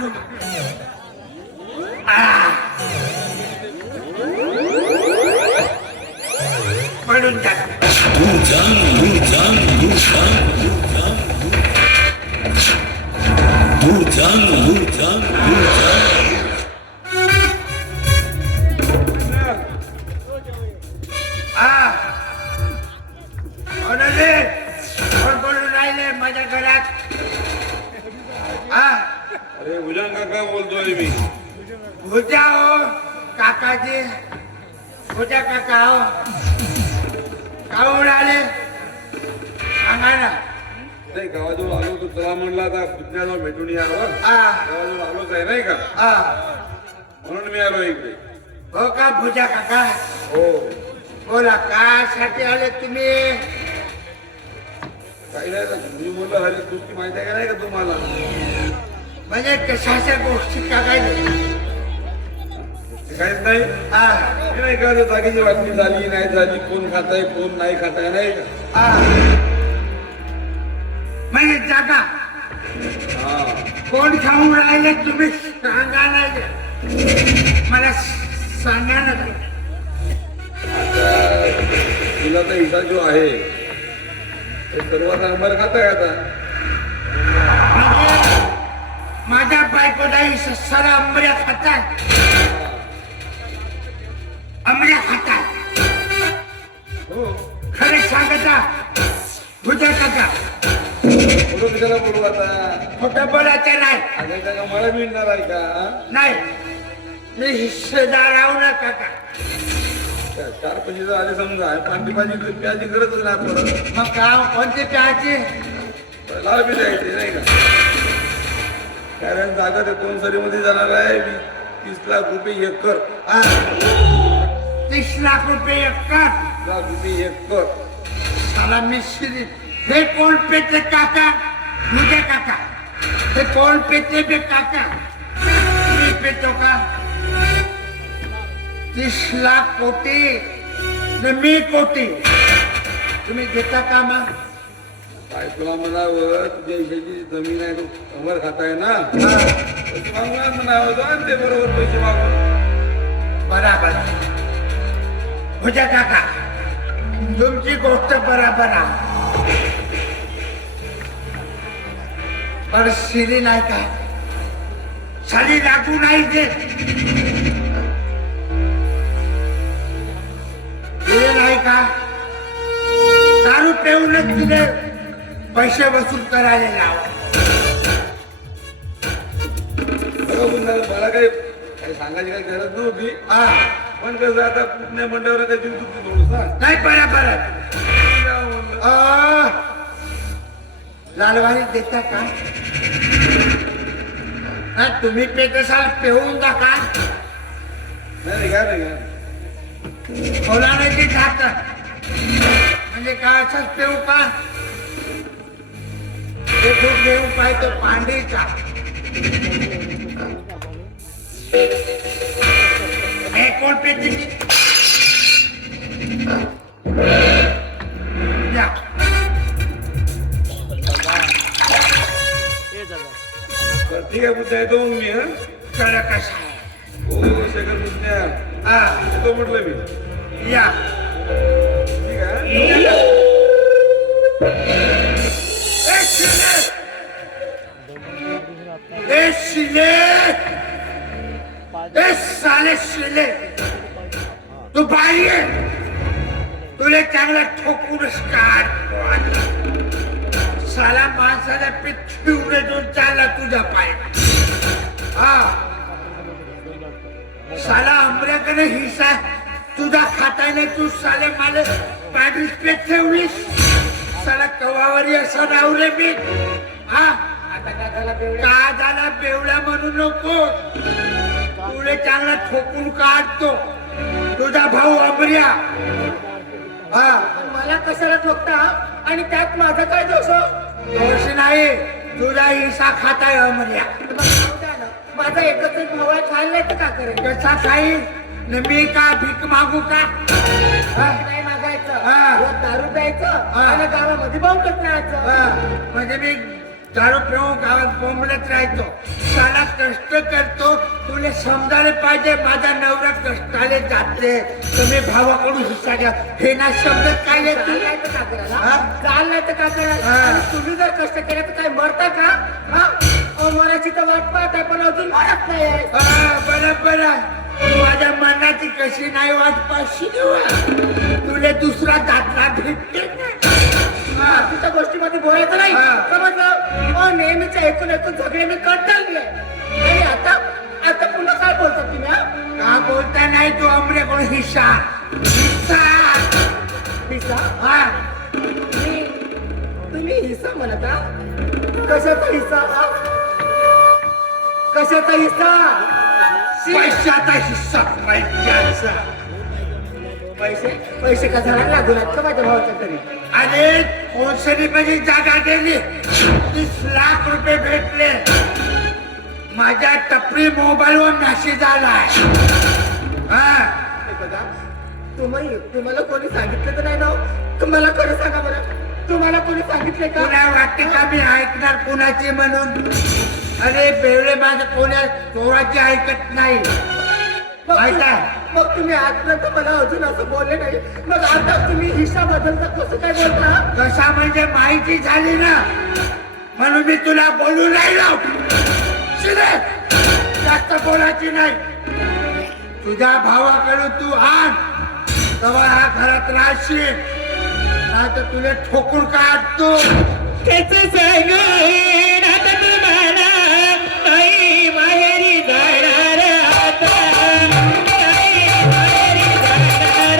करू पडून टाक राहिले माझ्या घरात अरे भुजंग काका बोलतोय मी. भुजा हो काकाजी भुजा काका हो काहून आले सांगा ना. नाही गावाजवळ आलो तो चला म्हणला आता पुतण्याजवळ भेटून यावं. गावाजवळ आलोच आहे नाही का म्हणून मी आलो इकडे. हो का भुजा काका हो बोला कासाठी आले तुम्ही. काही नाही मी बोललो हरे गोष्टी माहिती आहे का नाही का तुम्हाला. म्हणजे कशाच्या गोष्टी काकायला काहीच नाही. हे नाही का जागेची बातमी झाली नाही झाली कोण खाताय कोण नाही खाताय नाही का. म्हणजे जागा कोण खाऊन राहिले तुम्ही सांगा नाही मला सांगा ना. तुला तर हिसा जो आहे ते सर्वात आंबर खाताय आता. माझ्या बायकोलाही सारा आंबऱ्या खाताय आंबऱ्या खाताय. हो खरे सांगता भुजा काका बोलू कशाला बोलू आता. खोटं बोलायचं नाही. आगायचा का मला मिळणार आहे का. नाही मी हिस्सेदार राहू ना काका. 4-5 आले समजा पांढरी भाजी प्याजी गरजच नाही पडत. मग गाव कोणते प्यायचे लाभ बी द्यायचे नाही का. कारण जागा ते 2 सरीमध्ये जाणार आहे 30 लाख रुपये एकर. 30 लाख रुपये एकर. एकर साला मिस्त्री हे कोण पेते काका मुझे काका हे कोण पेते बे काका. मी पेतो का 30 लाख कोटी न मी कोटी तुम्ही घेता का मग. काय तुला म्हणावं तुझ्या इशाची जमीन आहे तू कमर खाताय ना पैसे मागून म्हणावं जा ते बरोबर पैसे मागून. बराबर भुजा काका तुमची गोष्ट बराबर आहे पण शिरी नाही का साली लागू नाही देत. दिले नाही का दारू पिऊनच तुझे पैसे वसूल करायला लाव. मला काही सांगायची काही गरज नव्हती. पण कसं आता पुण्या मंडळावर काही जीव दुखतो थोडंसं नाही बरोबर लालवारी देता का तुम्ही पेट असाल पिऊन टाका. नाही का नाही का कोणाने खात म्हणजे काय असंच पेऊ का ते खूप घेऊ पाहिजे पांढरीचा हे कोण पेटी ठीक आहे पुण्या येतो मग मी. कळलं कशा आहे हो शेखर पुण्या येतो म्हटलं मी. या ठीक आहे. साले शिले तू बाई तुले चांगला ठोकूनच काढ. साला माणसाला पिठ्ठी उडून चालला तुझ्या पाय. साला आंबऱ्याकडे हिसा तुझा खाताने तू साले मला पाठीच पेट ठेवलीस. साला कवावरी असं राहुले मी. का झाला बेवडा म्हणू नको तुले चांगला ठोकून काढतो तुझा भाऊ आंबऱ्या. मला कशाला ठोकता आणि त्यात माझा काय दोष. दोष नाही तुझा हिस्सा खाताय आंबऱ्या. माझा एकच एक भाऊ आहे खायला नाही तर का करेल. कसा खाईल मी का भीक मागू का. नाही मागायचं दारू प्यायचं आणि गावामध्ये भाऊ कटण्याचं. म्हणजे मी दारू पिऊन गावात बोंबलत राहतो साला कष्ट करतो तुला समजायला पाहिजे माझा नवरा कष्टाले जाते तुम्ही भावाकडून हिस्सा घ्या हे ना समजत काय आहे तू? चाललाय तर का करायला? हा? चाललाय तर का करायला? हा. आणि तुम्ही जर कष्ट केले तर काय मरता का हा? अहो, मराठी तर वाट पाहत आहे पण अजून मरत नाही आहे. बरोबर आहे माझ्या मनाची कशी नाही वाट पाशी तुला दुसरा दाखला भेटते ना बाकीच्या गोष्टीमध्ये बोलायचं नाही हा. समजलं अहो, नेहमीच्या ऐकून ऐकून झगडे मी कंटाळली आहे आणि आता आता पुन्हा काय बोलता तुम्ही हा? का बोलता नाही तू आमच्याकडून हिस्सा हिस्सा हिस्सा हा तुम्ही हिस्सा म्हणत हा? कशाचा हिस्सा हा? कशाचा हिस्सा पैशाचा हिस्सा पैशाचा पैसे पैसे का झाडाला लागून आहेत का माझ्या भावाच्या घरी अरे कोणसरी माझी जागा गेली 30 लाख रुपये भेटले माझ्या टपरी मोबाईलवर मेसेज आलाय हा हे बघा तुम्हाला कोणी सांगितलं तर नाही ना हो? तुम्हाला खरं सांगा बरं तुम्हाला कोणी सांगितले का तुला वाटते का मी ऐकणार कोणाचे म्हणून अरे बेवडे माझं कोणा कोणाची ऐकत नाही मग माहित आहे? मग तुम्ही आजपर्यंत मला अजून असं बोलले नाही मग आता तुम्ही हिस्सा बदलता कसं काय बोलता कसा म्हणजे माहिती झाली ना म्हणून मी तुला बोलू नाही लाव शिरे जास्त बोलायची नाही तुझ्या भावाकडून तू आण तेव्हा हा घरात राहशील नाही तर तुला ठोकून काढतो त्याच आता तुम्हाला आई माहेरी जाणार आता आई माहेरी जाणार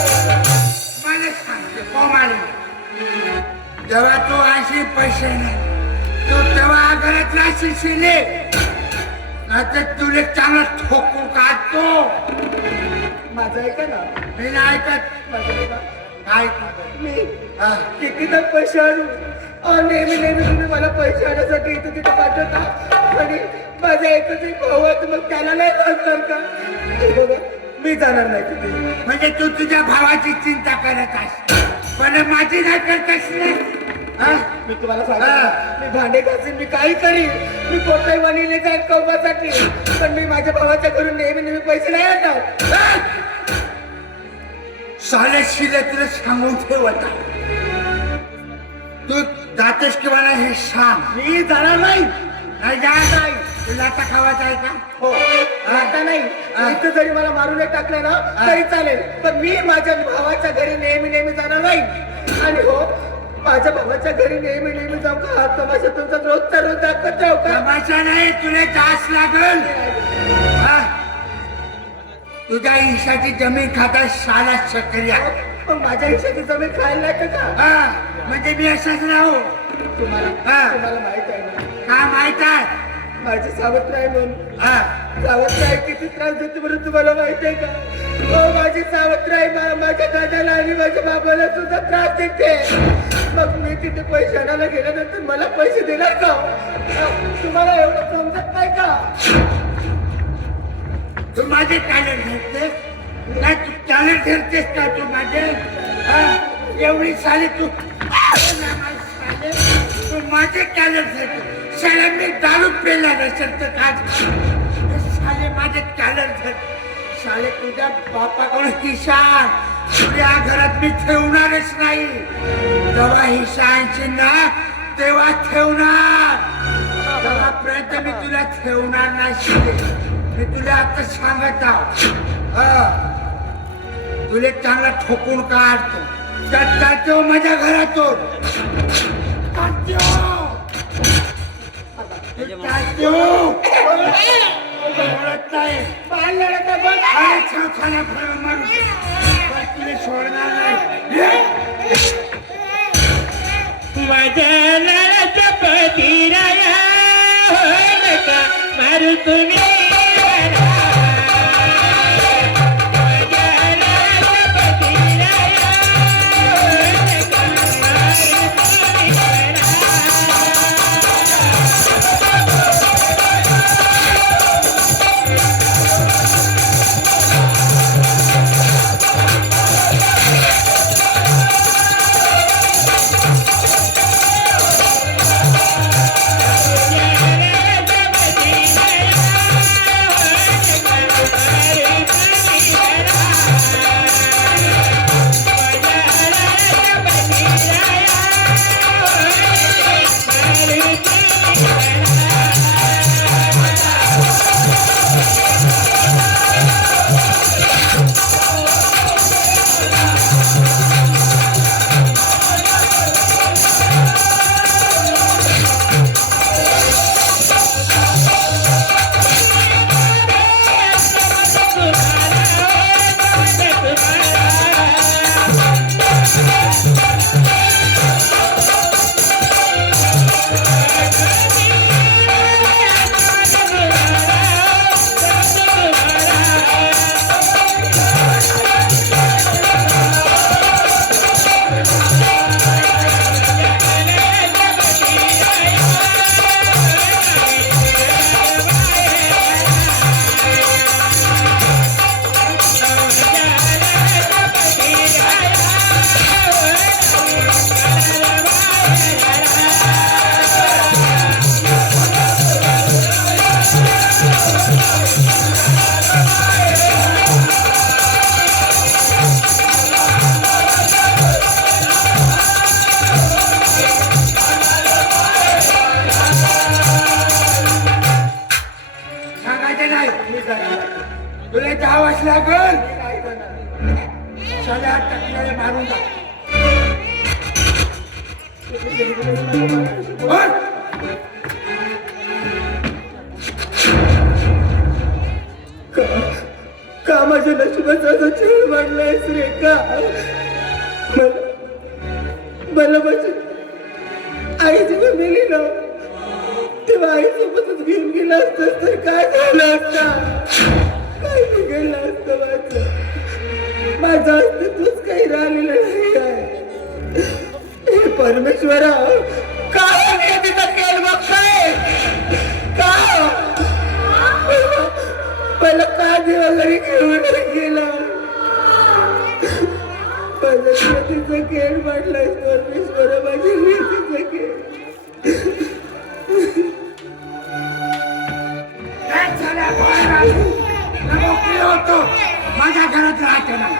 मला सांगते कोमाली जेव्हा तू आणशील पैसे नाही तू तेव्हा घरात राहशील शिले नाहीतर तुला चांगलं ठोकून काढतो माझं ऐका ना मी नाही ऐकत माझं ऐका. काय मी हा. कितीदा पैसे आणू अहो, नेहमी नेहमी तुम्ही मला पैसे आणण्यासाठी इथं तिथं पाठवता आणि माझा एकच एक भाऊ आहे तर मग त्याला नाही सांगणार का हे बघा मी जाणार नाही तिथे म्हणजे तू तुझ्या भावाची चिंता करत आहेस पण माझी नाही करत असली हा? मी तुम्हाला सांगतो मी भांडे घासीन मी काही करीन मी कोणत्याही वणीने जाईन कौबासाठी पण मी माझ्या भावाच्या घरून नेहमी नेहमी पैसे नाही आणणार साले शिले तुला सांगून ठेवता तू जातेस किंवा नाही हे सांग मी जाणार नाही नाही जात नाही तुला आता खावायचं आहे का हो आता नाही इथं जरी मला मारून टाकलं ना तरी चालेल पण मी माझ्या भावाच्या घरी नेहमी नेहमी जाणार नाही आणि हो माझ्या भावाच्या घरी नेहमी नेहमी जाऊ का हा तमाशा तुमचा रोजचा रोज दाखवत राहू का तमाशा नाही तुला जास लागल हा? तुझ्या ईशाची जमीन खाता साला सक्रिया मग माझ्या हिशाची जमीन खायला नाही का हा म्हणजे मी असंच राहू तुम्हाला हा. तुम्हाला माहित आहे ना का माहित आहे माझी सावत्र आहे म्हणून हा सावत्र आहे किती त्रास देते म्हणून तुम्हाला माहित आहे का हो माझी सावत्र आहे माझ्या दादाला आणि माझ्या बाबाला सुद्धा त्रास देते मग मी तिथे पैसे आणायला गेल्यानंतर मला पैसे देणार का? तुम्हाला एवढं समजत नाही का? तू माझे टॅलेंट धरतेस नाही, तू टॅलेंट धरतेस का तू माझे? हा? एवढी साली तू साले, तू माझे टॅलेंट धरते. साले मी दारू पेला नसेल तर काय साले माझे टॅलेंट धर. साले तुझ्या बापाकडून किसान तुझ्या घरात मी ठेवणारच नाही. जेव्हा हिशांची ना तेव्हा ठेवणार, तेव्हापर्यंत मी तुला ठेवणार नाही. मी तुला आता सांगत आहो, तुला चांगला ठोकून काढतो. जातो माझ्या घरातून सोडणार नाही. माझ्या लालाचा पतिराया नका मारू तुम्ही. तुला जावंच लागल. सगळ्या टकल्याला मारून टाक. का माझ्या नशिबाचा असा छळ वाढलायस रे? का मला माझी आई जेव्हा मेली ना तेव्हा आईसोबतच घेऊन गेला असतं तर काय झालं असतं? काय बिघडलं असतं? माझं अस्तित्वच काही राहिलेलं नाही आहे. हे परमेश्वरा, काय तिथं केलं बघताय का? मला का देवा घरी घेऊन गेला? माझ्या तिचा खेळ म्हटलाय परमेश्वरा, माझी तिचा खेळ. होतो माझ्या घरात राहते नाही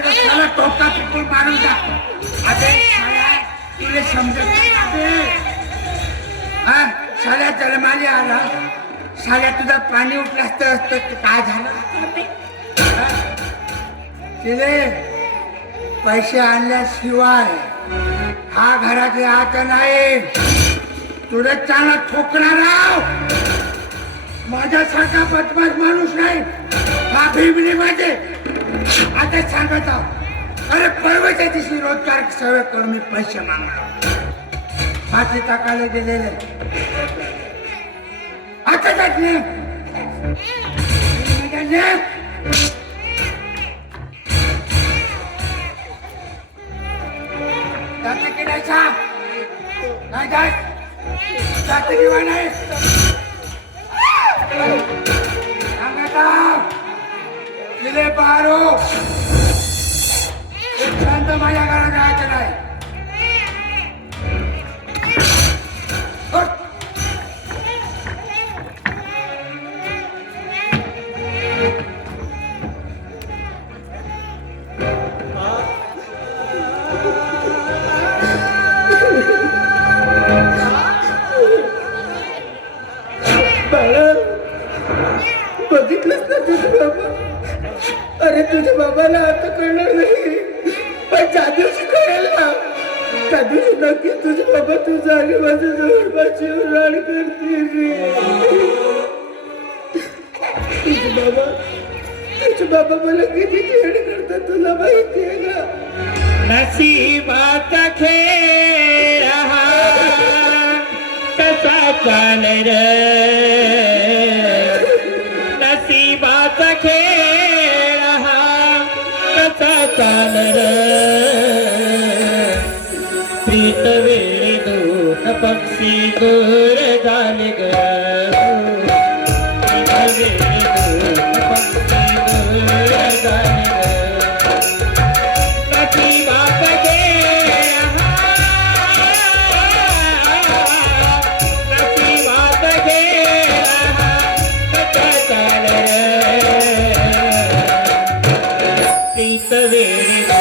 त्याला टोका पिटून मारून टाक. तुला समजत साल्या जन्माली आला, साल्या तुझा पाणी उठलं असतं काय झालं? तिले पैसे आणल्याशिवाय हा घरात राहत नाही. तुला चांगला ठोकणार आहो. माझ्यासारखा बदमाश माणूस नाही हा भीमनी माझे. आता सांगत आहो, अरे परवाच्या दिवशी रोजगार सेवा करून मी पैसे मागणार. फाशी टाकायला दिलेले आता जात नाही. जात जात किंवा नाही तिले पारो शांत माझ्या घरात जायचं नाही उठ. बाळा बघितलंच ना तुझे बाबा अरे तुझ्या बाबाला आता कळणार नाही पण ज्या दिवशी कळेल ना त्या दिवशी नक्की तुझे बाबा तुझा आणि माझ्या जवळपास राड करतील तुझे बाबा मला किती खेळ करतात तुला माहिती आहे का नसीबाचा खेळ हा कसा चाल र नसीबाचा खेळ हा कसा चाल र प्रीत वेळी दोन पक्षी दूर झाले ग प्रीत वेळी दोन पक्षी दूर झाले ग